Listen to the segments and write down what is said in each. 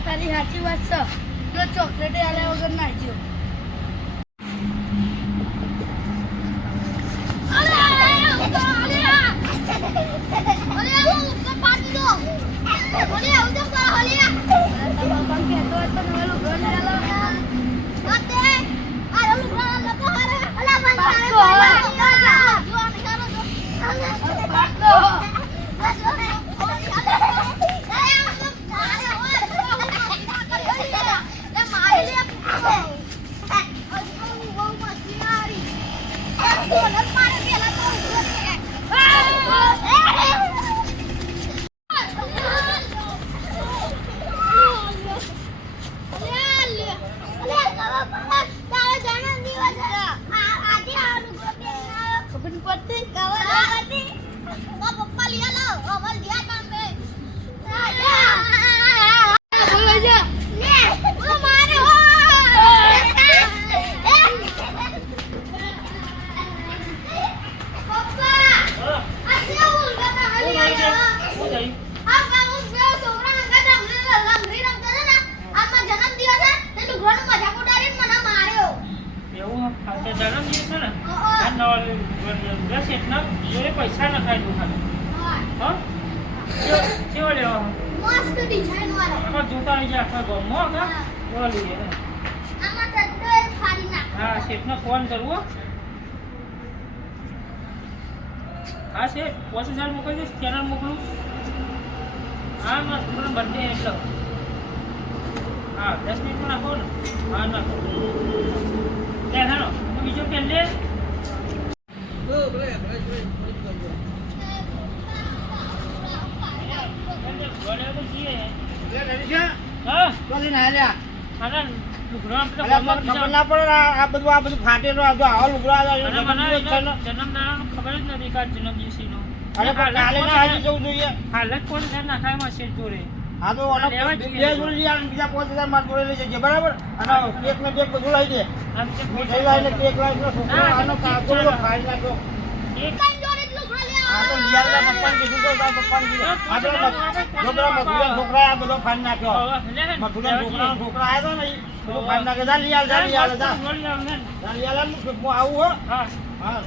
તારી સાચી વાત છે જો ચોકલેટ આલ્યા વગર નાખ્યો પૈસા ના ખાય તું ખાલી હા કેવો લેવા મસ્ત ડિઝાઇન વાળો જોતા આવી જાય આખા ગામમાં કા એવા લઈએ આમાં ચડ્ડો એ ફાડી નાખ હા શેઠને ફોન કરવો હા શેઠ 5000 મોકલી દે સ્કેનર મોકલું હા મારા છોકરાનો બર્થડે એટલે હા 10 મિનિટમાં નાખો ને હા નાખો લે હાલો બીજો પેન લે બરાબર અને કેક ને કેક બધું લઈ દે મીઠાઈ લાવીને કેક લાવીને છોકરા આ બધો ફાડી નાખ્યો છોકરા આવ્યો ને બધું ફાડી નાખે આવું હો હા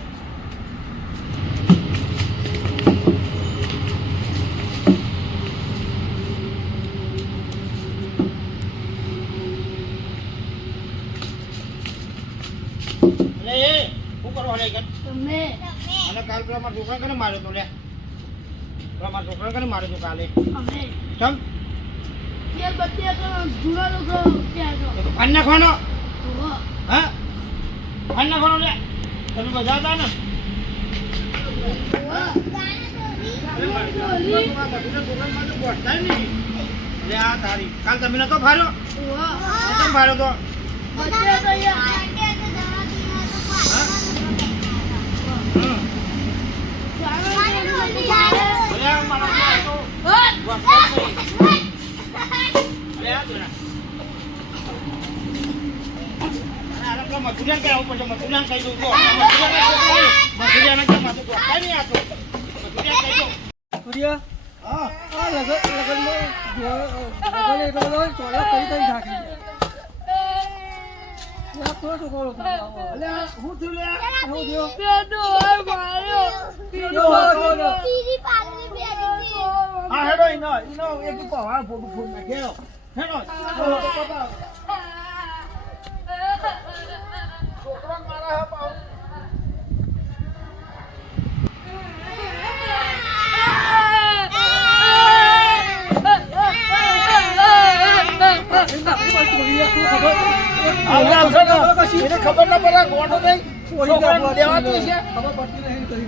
અને કાલ પેલા મારા છોકરા કને માર્યો તો લે મારા છોકરા કને માર્યો તો કાલે ચમ ફાન નાખવાનો હા ફાન નાખવાનો લે તમે બધા હતા ને લે આ તારી કાલ તમે નતો ફાર્યો કેમ ફાર્યો તો મથુરિયાન કરાવવું પડશે મથુરિયાન કહી દઉં મથુરિયાને કેમ માથું કઈ નહીં આતો મથુરિયાન કહી દઉં મથુરિયા હા આ લગન એટલો બધો ચોલા કઈ કઈ રાખી હું થયું લે હું થયો હા હેડો ઈનો એક પહાડ ફોટો ફોટ નાખ્યો હેડો છોકરા મારા હા પાઉ ખબર ના પડે ગોઠો થઈ છોકરા દેવાતું છે ખબર પડતી નહીં કરી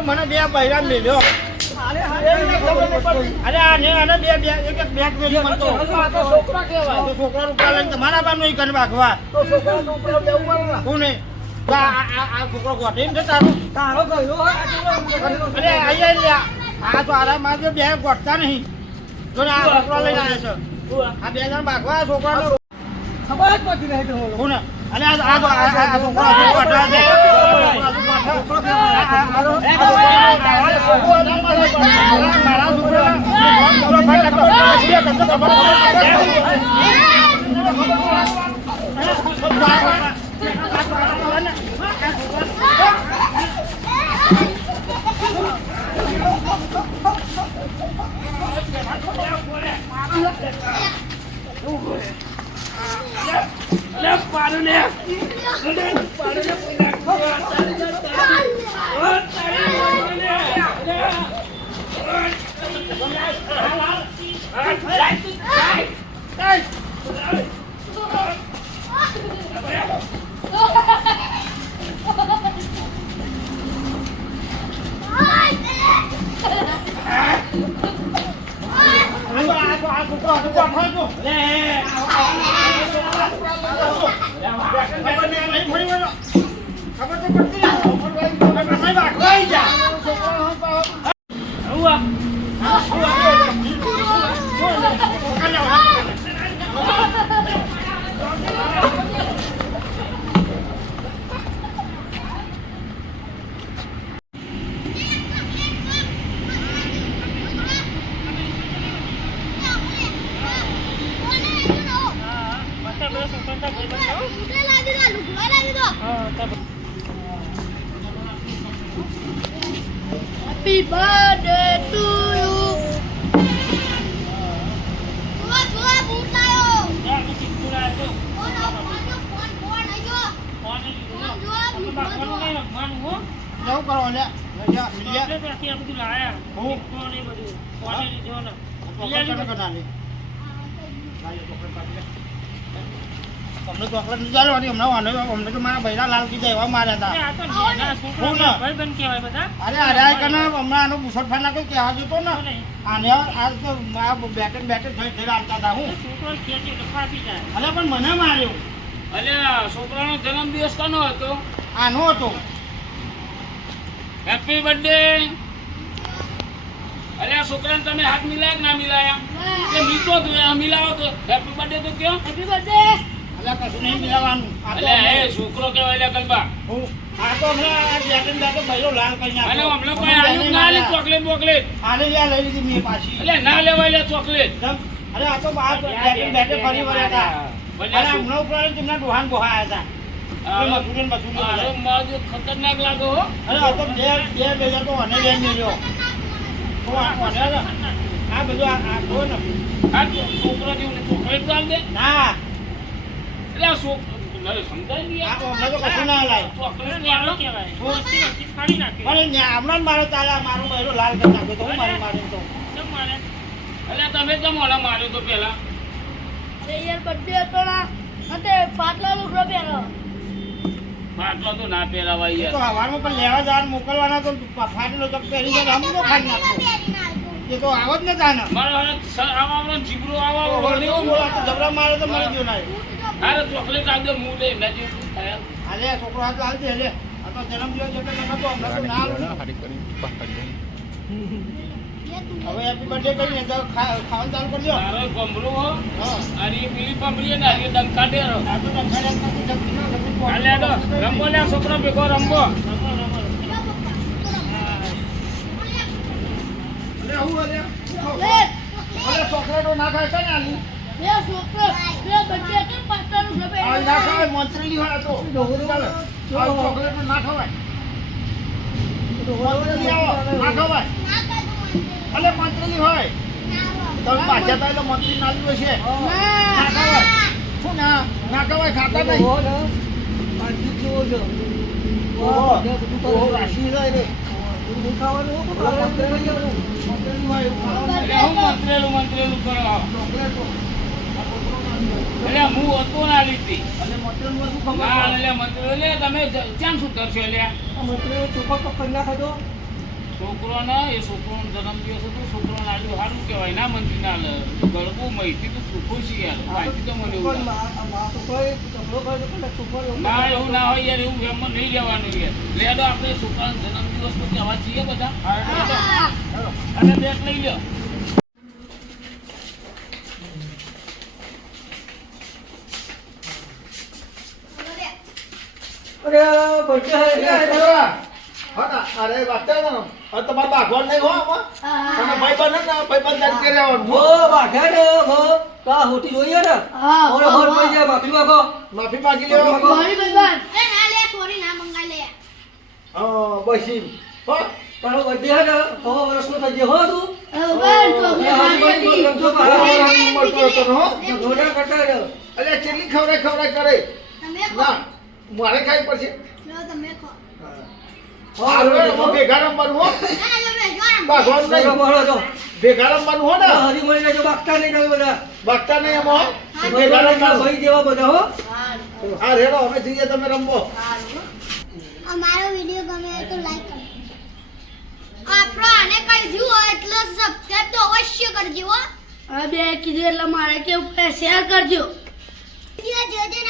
મને બે બૈરા મેલ્યો અરે આને બે એક બેગ મેલી મને તો છોકરા રૂપિયા લઈને તમારા બાર નહીં કરી વાગવા કોને તો આ છોકરો ગોઠવીને છે તારું તારો ગયો હોય આ છોકરો અરે અહીંયા લ્યા આ તો આરામાં જે બે ગોઠતા નહીં જો ને આ છોકરો લઈને આવે છે આ બે જણ ભાગવા આ છોકરાનો ખબર જ પડતી નહીં તો કોને અને આ છોકરો ગોઠવા છે Happy birthday to you. જવું કરો લે અમને ચોકલેટ નહીં ચાલવાની અમને તો મારા બૈરા લાલ કીધા એવા માર્યા હતા અરે અરે કને હમણાં આનો મુસલફાન ના કોઈ કહેવા જતો ને આને આ તો બેઠે થઈ આવતા હતા હું અરે પણ મને માર્યો અલ્યા છોકરાનો જન્મદિવસ કોનો હતો? આનો હતો હેપી બર્થડે. અલ્યા છોકરાને તમે હાથ મિલાયા કે ના મિલાયા? કે મીઠો તો મિલાવો તો હેપી બર્થડે તો કયો? Happy birthday. અલ્યા કશું નહીં મિલાવાનું અલ્યા એ છોકરો કેવાય લ્યા ગલબા. આ તો હમણાં આ બેઠે બૈરો લાલ કરી અને નાખ્યો હમણાં કોઈ આલ્યું ના લે ચોકલેટ બોકલેટ? આને લ્યા લઈ લીધી મેં પાછી અલ્યા ના લેવાય લે ચોકલેટ. અરે આ તો બહાર બેઠે ફરી વળ્યા હતા અને હમણાં ઉપરાંત તેમના ડોહાન બોહાયા હતા મારો માજો ખતરનાક લાગો હો. અરે આ તો બે ભેગા તો અને બેન મેળ્યો તો આ બધું આ જો ને આ છોકરો જેવું ચોકલેટ તો આલ દે. ના એટલે આ છોકરો સમજાય નહીં આ હમણાં તો કશું ના લાય ચોકલેટ વાળો કહેવાય. પણ હમણાં મારો ચાલ્યા મારું બૈરો લાલ કરી નાખ્યો તો હું મારી તો અલ્યા તમે કેમ ઓલા માર્યો તો પેલા? યાર birthday હતો ના અને પાટલા લુગડો પહેરો. બાટલો તો ના પહેરાવાય તો યાર. હવામાં પણ લેવા જવાનું મોકલવાના તો ફાટેલો તો પહેરી જાય આમ તો ખાઈ નાખો એ તો આવો જ ને તાને મારો આવા જીબરો આવા જબરા મારે તો મળી ગયો ના અરે ચોકલેટ આલ દે મું લે એમના જેવું થાય. હાલે છોકરો હાથ હાલ દે લે આ તો જન્મદિવસ એટલે નતો હમણાં તો ના હવે હેપી બર્થડે કરીને તો ખાવાનું ચાલુ કરજો મારો ગમરો હો હા અને એ પીલી પમરી ને એ ડંકા ડેરો. આ તો હાલે દો રમો લે છોકરો ભેગો રમવો. ચોકલેટો ના ખાય છે ને આની બે છોકરો બે birthday હતો પાટલા લુગડો આ પહેરો. ના ખાય મંત્રેલી હોય તો ચાલે આ ચોકલેટો ના ખવાય મંત્રેલી આવો ના ખવાય અલે મંત્રેલી હોય તમે પાછા થાય એટલે મંત્રી ના લીધો છે ના ખવાય શું ના ખવાય ખાતા નહીં ઓહો રાશી જાય રે મંત્રેલી હોય એવું ખાવાનું એટલે હું મંત્રેલું કરો. ચોકલેટો એટલે હું હતો ના લીધી. અને મંત્રેલું શું હા ખબર એટલે મંત્રેલું લે તમે કેમ શું કરશો લ્યા? છોકરોને એ છોકરોનો જન્મદિવસ હતો છોકરોને આલ્યું સારું કહેવાય ના મંત્રી ના લે ગળવું મહીથી તો છોકરું છે યાર માહિતી તો મને એવું લાગે. ના એવું ના હોય યાર એવું એમાં નહીં લેવાનું યાર લેડો આપણે છોકરાનો જન્મદિવસ પર જવા છીએ બધા અને બેગ લઈ લો. અરે બચ્ચા અરે વાગતા ને હવે તમારે ભાગવાનું નહીં હો આમાં. તમે ભાઈબંધ ને ભાઈબંધ તરીકે રહેવાનું. ઓ બાઠા ને હો કા હોટી જોઈએ ને હા, ઓરે હોર પડી જાય માફી માંગો માફી માંગી લેવા. સોરી ભગવાન હા બસ એમ. હો તારો બર્થડે હે ને 100 વર્ષનો થઈ ગયો હો તું ભગવાન ચોકલેટ ખાવી મળતો હતો ને હો. ઘોડા કટાય ને અલ્યા કેટલી ખવડાય કરે ના મારે ખાઈ પડશે. હારું હે, અમે ભેગા રમવાનું હો. ભાગવાનું નહીં. બોલો તો ભેગા રમવાનું હો ને. હરી મળીને જો બાકતા નહીં તમે બધા ભાગતા નહીં એમાં હો. ભેગા રમવાનું. ભાઈ જેવા બધા હો હા રેડો અમે જઈએ તમે રમવો. અમારો વિડિયો ગમે તો લાઈક કરો. આપણો આને કઈ જો એટલે સબસ્ક્રાઇબ તો અવશ્ય કરજો હો. હવે બે કીધું એટલે મારે કેવું શેર કરજો. વિડિયો જોજો ને